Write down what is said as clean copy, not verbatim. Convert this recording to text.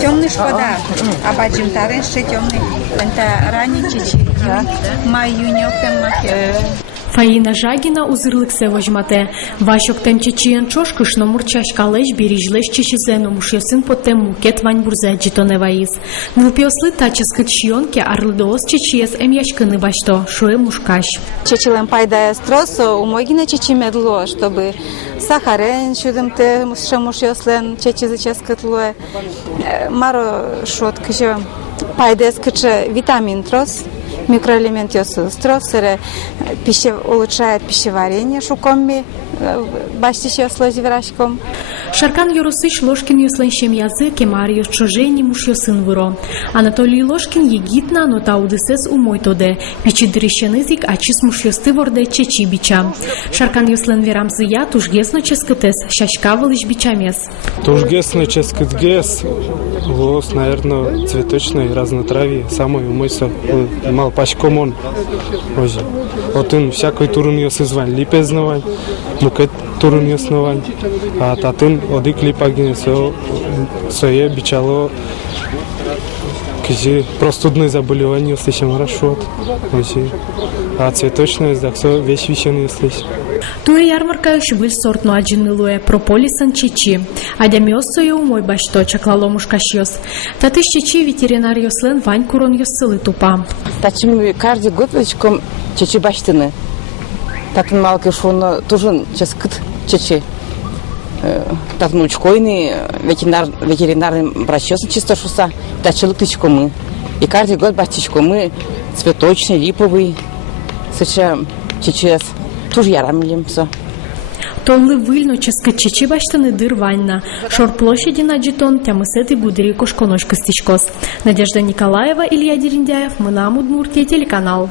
Темный шкода, а баджим тарен ще темный. Это ранний чечи. Май юнёк тем маке. Фаина Жагина узырлыксе вожмате. Вашок тем чечиен чошкышно мурчаш калеш бережлеш чечизену мушьосын потем мукет вань бурзе джитоневаиз. Глупиослы таческыт шионке арлдоос чечиес эмяшкыны башто, шуэ мушкаш. Чечилем пайдая строс, умогина чечи медло, чтобы сахарен чудом те мушьослен чечизы ческытлуэ. Маро шот кыжо пайдая скыче витамин трос. Микроэлемент стросеры улучшает пищеварение шукомми, бастище слози врачком. Шаркан Юрусыч Ложкин юсленщем язык кемар чужени муж сын выро. Анатолий Ложкин егитна, но таудысес умой тоде. Пичи дрищенызик, а чис муж юсты ворде чечи бича. Шаркан юслен верам зыя тужгесно ческетес, шашкавалыш бичамес. Тужгесно ческетгес, лос, наверное, цветочное разнотравие, самый умойся, мал пачкомон. Вот он всякой турун юсы звань, липезнавань, мукет турун юснавань, а татын одик липагин сое бичало кизи простудные заболевания услышим хорошо, а цветочное заксо вещь вещен услышь. Туе ярмарка швыль сортну аджинылуе прополисан чечи. Адямиоссо умой башто чаклало мушкашьос. Татыш чечи ветеринар йослен вань курон йоссылы тупа. Тачим каждый год вечком чечи баштыны. Татын малки шоно тоже ческыт чечи. Татын учкойный ветеринарный врачёс чисто шуса. Тачилык тычкомы. И каждый год баштичкомы цветочный, липовый. Сыча чечес. Тоже ярамилимся. Толлы выльно ческа чечи баштаны дыр ванна. Шор площади на джитон тямысеты гудри кошконошка стичкос. Надежда Николаева, Илья Дерендяев, Мына Удмуртия, телеканал.